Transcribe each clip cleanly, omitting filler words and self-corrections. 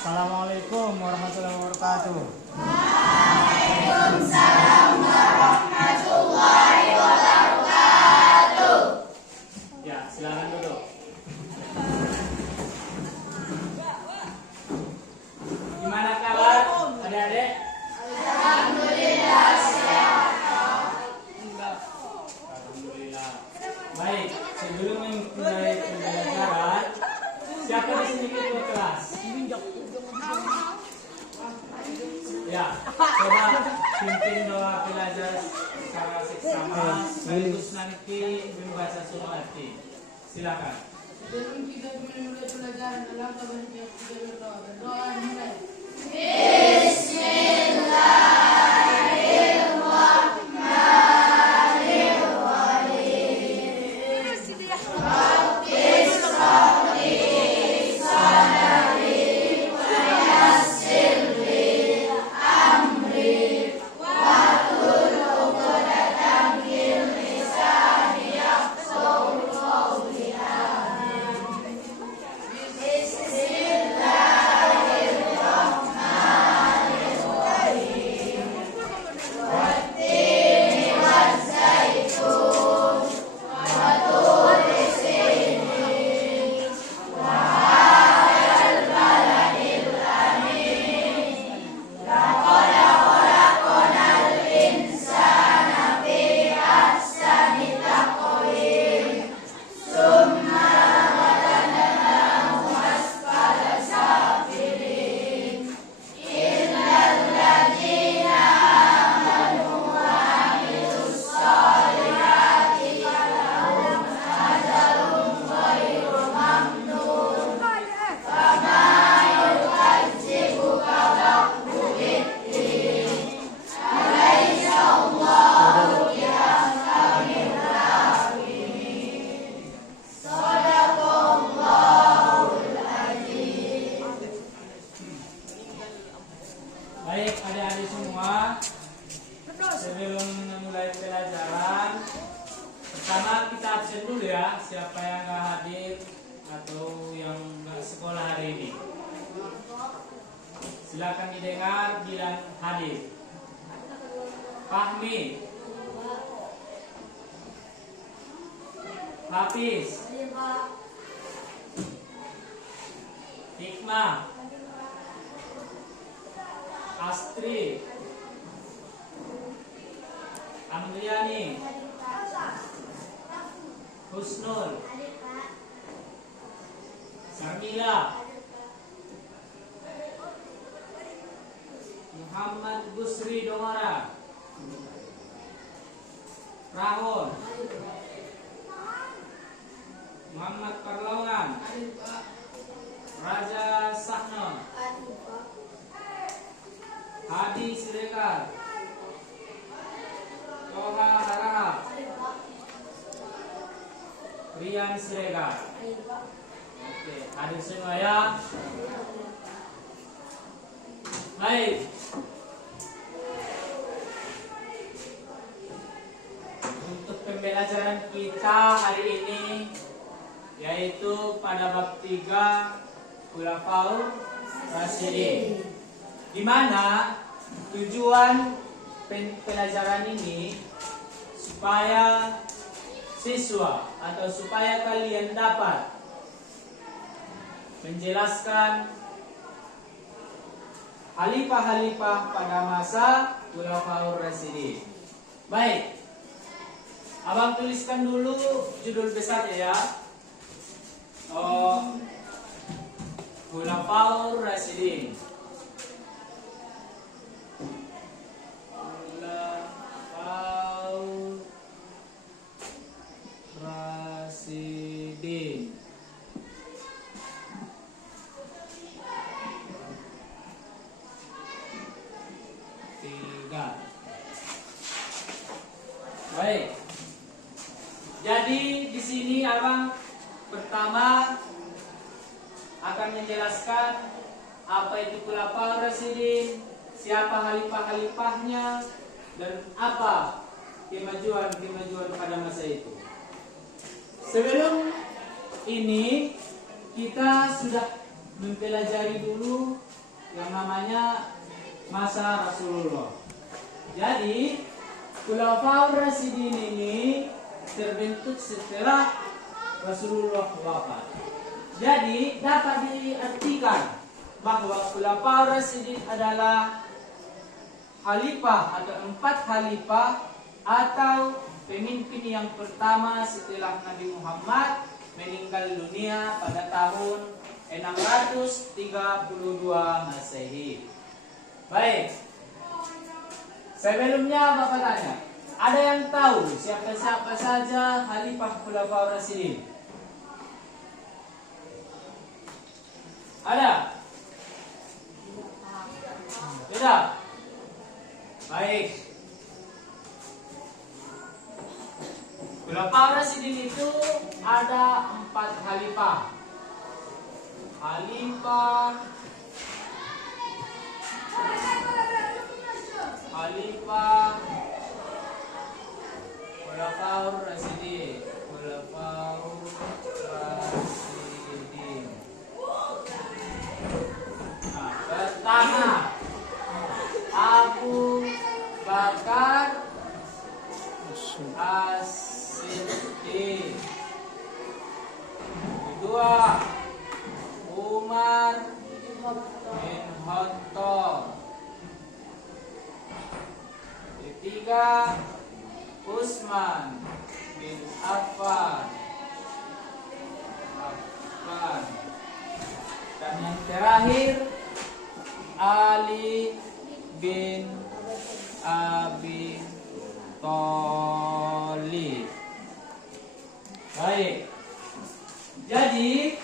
Assalamualaikum warahmatullahi wabarakatuh. Waalaikumsalam warahmatullahi wabarakatuh. Ya, silakan duduk. Gimana kabar adik-adik? Alhamdulillah sehat. Alhamdulillah. Baik, sebelum memulai pembelajaran, siapa di sini ketua kelas? Ya, coba pimpin doa belajar secara seksama sekaligus nanti membaca surah Al-Fatihah. Silakan. Sebelum kita memulai pelajaran, alangkah baiknya kita berdoa. Berdoa mulai. Baik adik-adik semua, sebelum memulai pelajaran, pertama kita absen dulu ya, siapa yang nggak hadir atau yang nggak sekolah hari ini. Silakan didengar bila hadir. Fahmi, Hafiz, Hikmah, Astri, Andriani, Husnul, Sarmila, Muhammad Busri Domara, Rahon, Muhammad Perlawanan, Raja Sahno, Hadi Siregar, Toha Harahap, Rian Siregar. Oke, hadir semua ya. Baik. Untuk pembelajaran kita hari ini yaitu pada bab 3 Khulafaur Rasyidin, di mana tujuan pelajaran ini supaya siswa atau supaya kalian dapat menjelaskan khalifah-khalifah pada masa Khulafaur Rasyidin. Baik, abang tuliskan dulu judul besarnya ya. Khulafaur Rasyidin. Khulafaur Rasyidin. Baik. Jadi di sini abang pertama akan menjelaskan apa itu Khulafaur Rasyidin, siapa khalifah-khalifahnya, dan apa kemajuan-kemajuan pada masa itu. Sebelum ini kita sudah mempelajari dulu yang namanya masa Rasulullah. Jadi Khulafaur Rasyidin ini terbentuk setelah Rasulullah wafat. Jadi dapat diartikan bahwa Khulafaur Rasyidin adalah khalifah atau 4 khalifah atau pemimpin yang pertama setelah Nabi Muhammad meninggal dunia pada tahun 632 Masehi. Baik. Sebelumnya Bapak tanya, ada yang tahu siapa-siapa saja khalifah Khulafaur Rasyidin? Ada? Tidak? Baik. Khulafaur Rasyidin itu ada 4 khalifah. Khalifah Khulafaur Rasyidin. Nah, pertama Abu Bakar As-Siddiq. Kedua Umar bin Khattab. Ketiga Utsman bin Affan. Dan yang terakhir Ali bin Abi Thalib. Baik. Jadi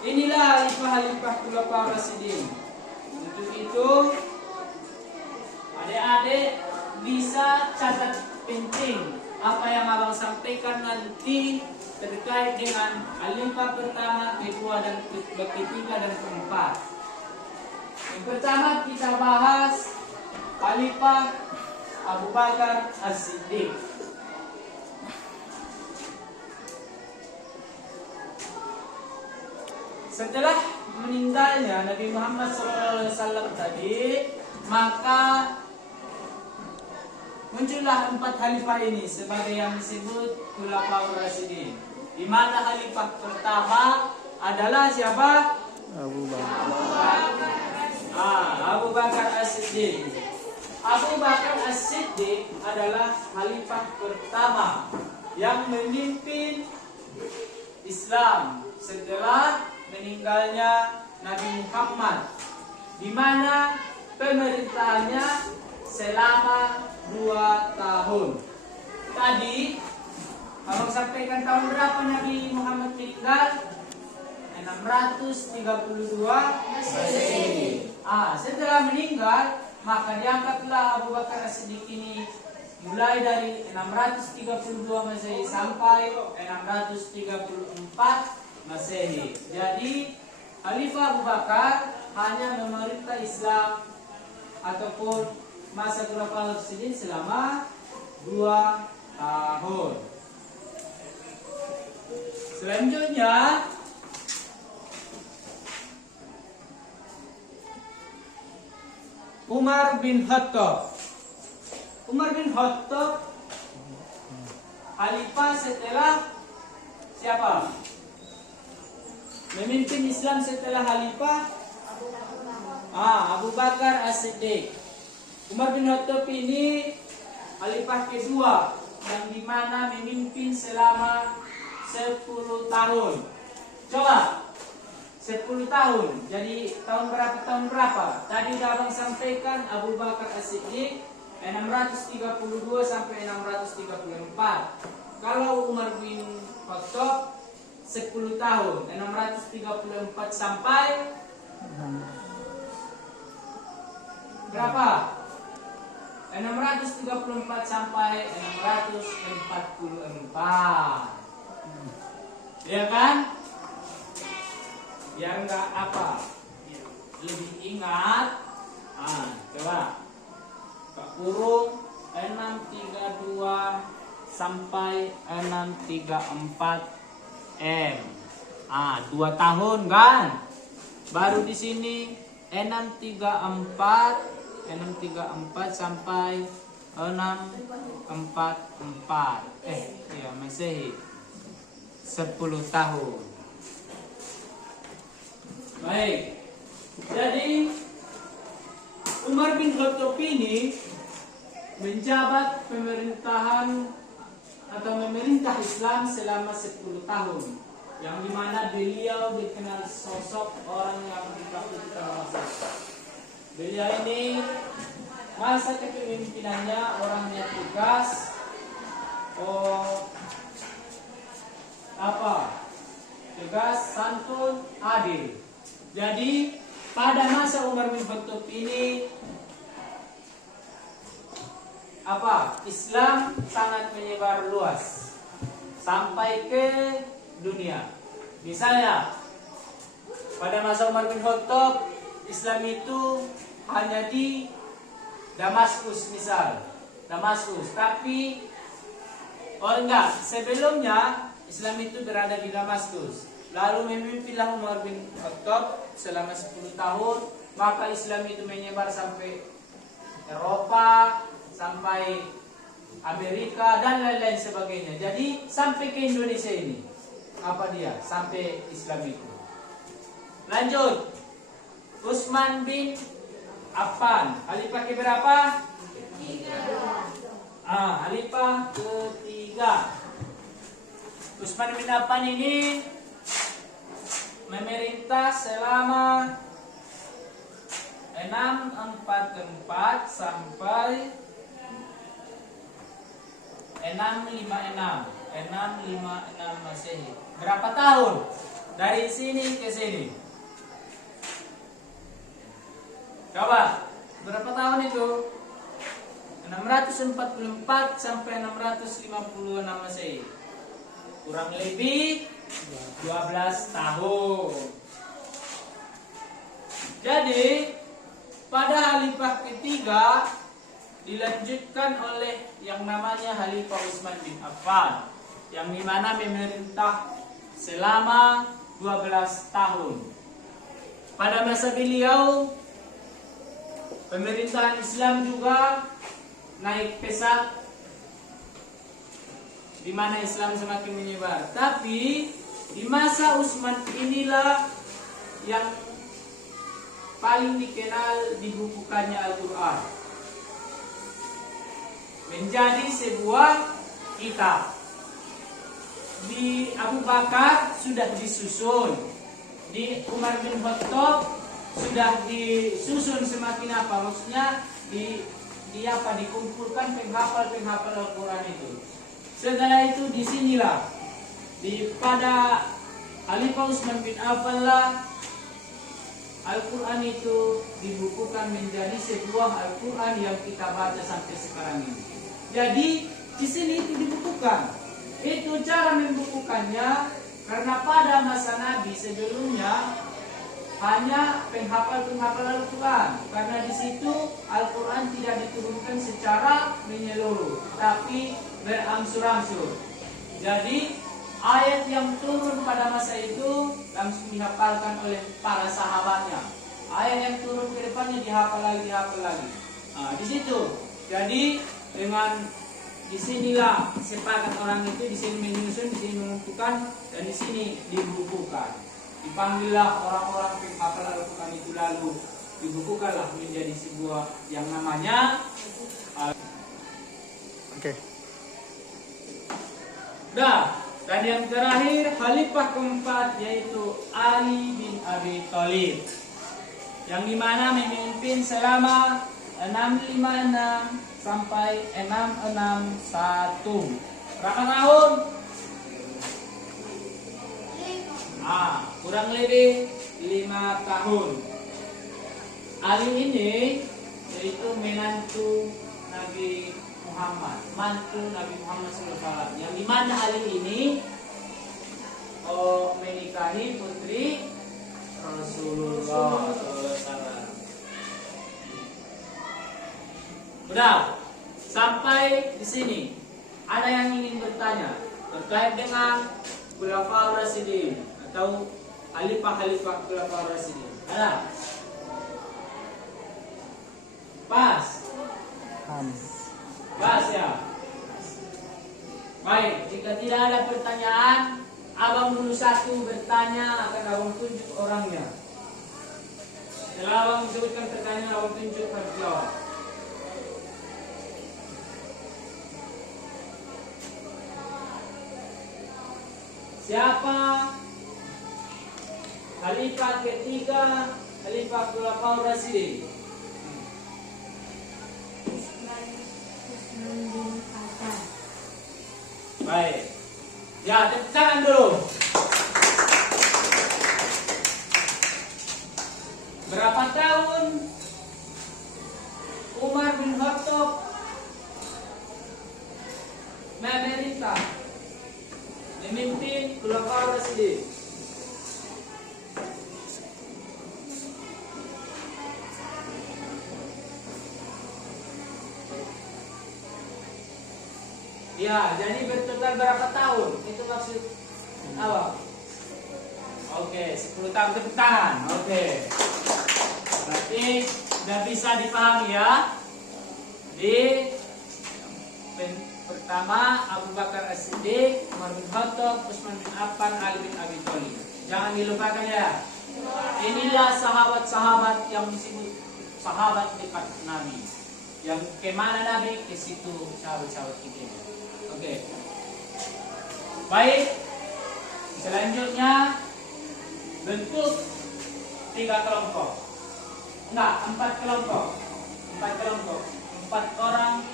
inilah khalifah Khulafaur Rasyidin. Untuk itu adik-adik bisa catat penting apa yang abang sampaikan nanti terkait dengan khalifah pertama, kedua, dan ketiga dan keempat. Yang pertama kita bahas khalifah Abu Bakar As-Siddiq. Setelah meninggalnya Nabi Muhammad SAW tadi, maka muncullah 4 khalifah ini sebagai yang disebut Khulafaur Rasyidin. Di mana khalifah pertama adalah siapa? Abu Bakar. Abu Bakar As-Siddiq. Abu Bakar As-Siddiq adalah khalifah pertama yang memimpin Islam setelah meninggalnya Nabi Muhammad, di mana pemerintahannya selama 2 tahun. Tadi abang sampaikan tahun berapa Nabi Muhammad meninggal? 632 Masehi. Setelah meninggal, maka diangkatlah Abu Bakar As-Siddiq ini mulai dari 632 Masehi sampai 634 Masehi. Jadi Khalifah Abu Bakar hanya memerintah Islam ataupun masa Khulafaur Rasyidin selama 2 tahun. Selanjutnya Umar bin Khattab. Umar bin Khattab khalifah setelah siapa? Memimpin Islam setelah khalifah Abu Bakar As-Siddiq. Umar bin Khattab ini khalifah kedua yang dimana memimpin selama 10 tahun. Coba 10 tahun. Jadi tahun berapa? Tadi udah abang sampaikan Abu Bakar As-Siddiq 632 sampai 634. Kalau Umar bin Khattab 10 tahun, 634 sampai berapa? 634 sampai 644. Ya kan? Biar enggak apa? Lebih ingat. Coba Pak kurung 632 sampai 634 M. 2 tahun kan? Baru di sini 634 sampai 644. Iya Masehi. 10 tahun. Baik. Jadi Umar bin Khattab ini menjabat pemerintahan atau memerintah Islam selama 10 tahun, yang dimana beliau dikenal sosok orang yang ditakuti masa. Beliau ini masa kepemimpinannya orangnya tegas, tegas, santun, adil. Jadi pada masa Umar bin Khattab ini Islam sangat menyebar luas sampai ke dunia. Misalnya pada masa Umar bin Khattab, Islam itu hanya di Damaskus tapi sebelumnya Islam itu berada di Damaskus. Lalu memimpinlah Umar bin Khattab selama 10 tahun, maka Islam itu menyebar sampai Eropa, sampai Amerika dan lain-lain sebagainya. Jadi sampai ke Indonesia ini. Sampai Islam itu. Lanjut. Utsman bin Affan, khalifah keberapa? Khalifah ketiga. Utsman bin Affan ini memerintah selama 644 sampai 656 Masehi. Berapa tahun? Dari sini ke sini. Coba, berapa tahun itu? 644 sampai 656 Masehi. Kurang lebih 12 tahun. Jadi pada khalifah ketiga dilanjutkan oleh yang namanya Khalifah Utsman bin Affan, yang dimana memerintah selama 12 tahun. Pada masa beliau pemerintahan Islam juga naik pesat, di mana Islam semakin menyebar. Tapi di masa Utsman inilah yang paling dikenal dibukukannya Al-Quran, menjadi sebuah kitab. Di Abu Bakar sudah disusun, di Umar bin Khattab sudah disusun semakin maksudnya dikumpulkan penghafal Al-Quran itu. Setelah itu disinilah pada Khalifah Utsman bin Affan lah Al-Quran itu dibukukan menjadi sebuah Al-Quran yang kita baca sampai sekarang ini. Jadi di sini itu dibukukan. Itu cara membukukannya, karena pada masa Nabi sebelumnya hanya penghafal Al-Quran, karena di situ Al-Quran tidak diturunkan secara menyeluruh, tapi berangsur-angsur. Jadi ayat yang turun pada masa itu langsung dihafalkan oleh para sahabatnya. Ayat yang turun ke depannya dihafal lagi. Nah, di situ. Jadi dengan disinilah sepakat orang itu, di sini menyusun, di sini mengumpulkan, dan di sini dibukukan. Dipanggillah orang-orang penghafal Al-Quran itu, lalu dibukukanlah menjadi sebuah yang namanya dan yang terakhir khalifah keempat yaitu Ali bin Abi Thalib, yang dimana memimpin selama 656 sampai 661. Berapa tahun? Kurang lebih 5 tahun. Ali ini yaitu menantu Nabi Muhammad, mantu Nabi Muhammad SAW, yang dimana Ali ini menikahi putri Rasulullah SAW. Udah, sampai di sini ada yang ingin bertanya terkait dengan Khulafaur Rasyidin atau khalifah-khalifah Khulafaur Rasyidin. Ada? Pas. Ham. Pas ya. Baik, jika tidak ada pertanyaan, abang dulu satu bertanya, akan abang tunjuk orangnya. Setelah abang sebutkan pertanyaan, abang tunjuk harus jawab. Siapa Khalifah ketiga Khalifah Khulafaur Rasyidin? Usman bin Affan. Baik. Ya, tepuk tangan dulu. Berapa tahun Umar bin Khattab memerintah memimpin Khulafaur Rasyidin? Ya, jadi bertotal berapa tahun? Itu maksud awal. Oke, 10 tahun, tepuk tangan. Oke. Berarti sudah bisa dipahami ya. Di pertama Abu Bakar As-Siddiq, Umar bin Khattab, Utsman bin Affan, Ali bin Abi Thalib. Jangan dilupakan ya. Inilah sahabat-sahabat yang disebut sahabat dekat Nabi. Yang kemana Nabi, ke situ sahabat-sahabat kita. Oke. Baik. Selanjutnya bentuk 3 kelompok. Enggak, 4 kelompok. 4 kelompok. 4 orang.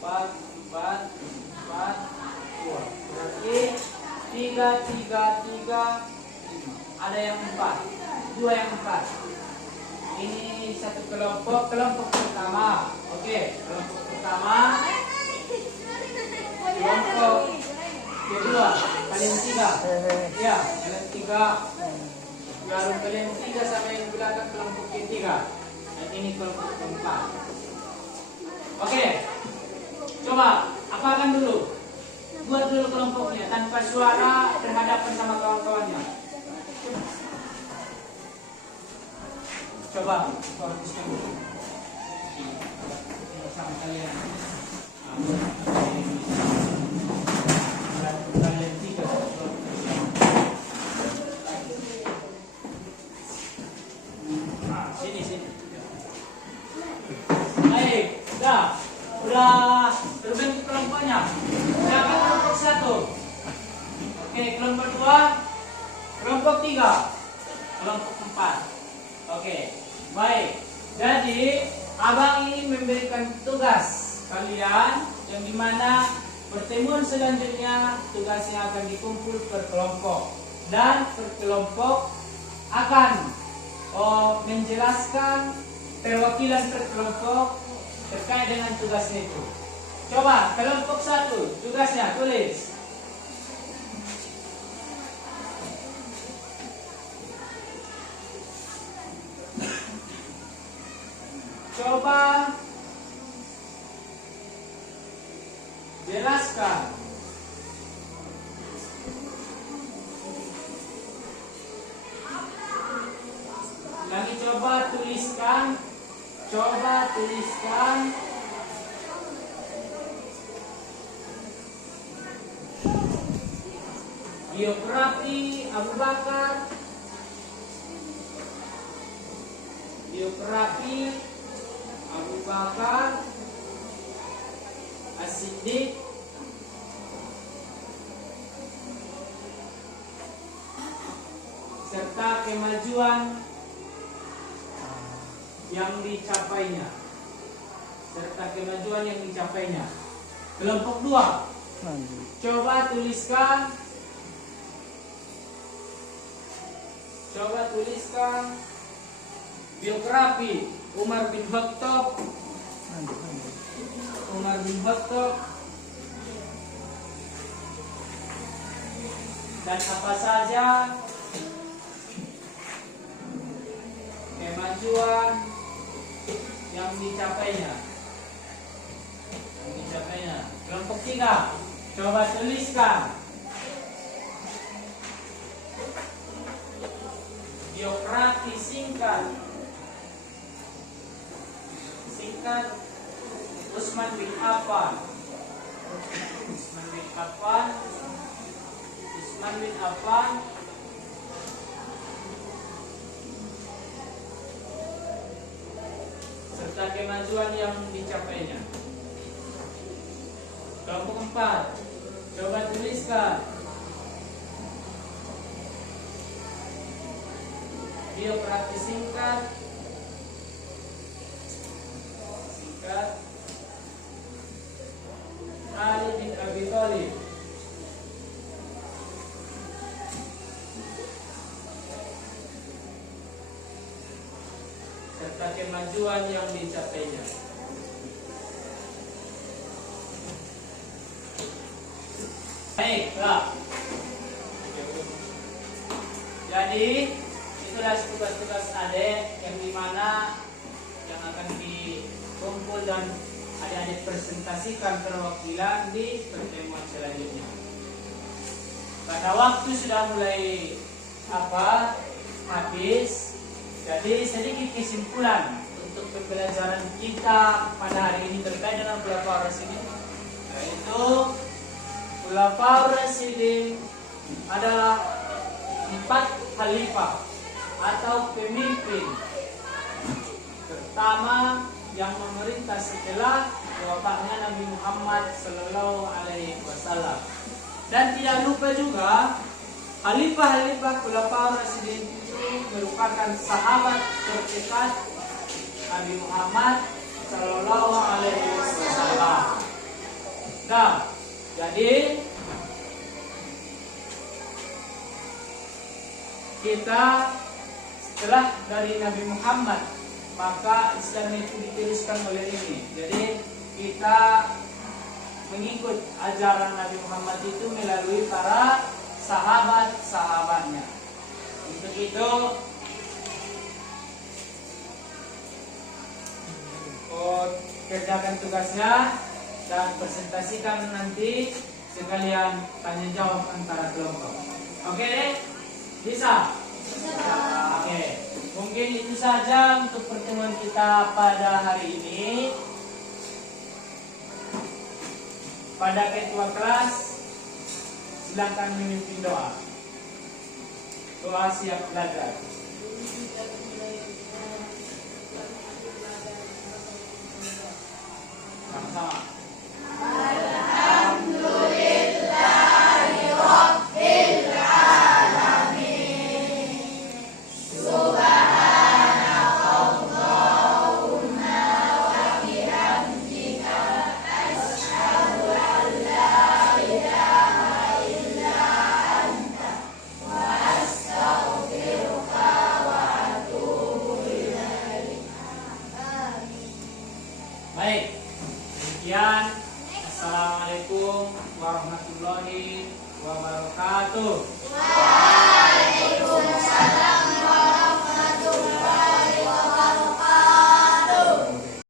4, 2. Berarti 3, 5. Ada yang 4. 2 yang 4. Ini satu kelompok. Kelompok pertama. Oke, kelompok pertama. Kelompok kedua, kalian 3. Ya, kalian 3. Lalu kalian 3 sama yang belakang kelompok ketiga. Dan ini kelompok keempat. Oke. Coba apakan dulu. Buat dulu kelompoknya tanpa suara, berhadapan sama kawan-kawannya. Coba fokuskan dulu. Sama kalian. Kalian 3. Sini. Baik, udah terbentuk kelompoknya. Silakan kelompok 1. Oke, kelompok 2, kelompok 3, kelompok 4. Oke, baik. Jadi abang ini memberikan tugas kalian yang dimana pertemuan selanjutnya tugasnya akan dikumpul per kelompok dan per kelompok akan menjelaskan perwakilan per kelompok terkait dengan tugasnya itu. Coba kelompok 1 tugasnya tulis. Coba jelaskan lagi, coba tuliskan biografi Abu Bakar, As-Siddiq, serta kemajuan yang dicapainya. Kelompok 2, coba tuliskan biografi Umar bin Khattab dan apa saja kemajuan yang dicapainya. Kelompok 3, coba tuliskan biografi singkat singkat Utsman bin Affan. Utsman bin Affan. Utsman bin Affan serta kemajuan yang dicapainya. Kelompok 4, coba tuliskan biografi singkat Ali bin Abi Thalib. Serta kemajuan yang dicapainya. Baiklah. Jadi itulah tugas-tugas adik yang dimana yang akan dikumpul dan adik-adik presentasikan perwakilan di pertemuan selanjutnya. Karena waktu sudah mulai habis, jadi sedikit kesimpulan untuk pembelajaran kita pada hari ini terkait dengan Khulafaur Rasyidin, yaitu Khulafaur Rasyidin adalah 4 khalifah atau pemimpin pertama yang memerintah setelah wafatnya Nabi Muhammad Sallallahu Alaihi Wasallam. Dan tidak lupa juga khalifah-khalifah Khulafaur Rasyidin itu merupakan sahabat terdekat Nabi Muhammad Sallallahu Alaihi Wasallam. Nah, jadi kita setelah dari Nabi Muhammad, maka Islam itu diteruskan oleh ini. Jadi kita mengikut ajaran Nabi Muhammad itu melalui para sahabat-sahabatnya. Untuk itu kerjakan tugasnya dan presentasikan nanti sekalian tanya jawab antara kelompok. Oke deh? Bisa? Oke. Mungkin itu saja untuk pertemuan kita pada hari ini. Pada ketua kelas, silakan memimpin doa. Doa siap belajar. Sama-sama. Baik, demikian. Assalamualaikum warahmatullahi wabarakatuh.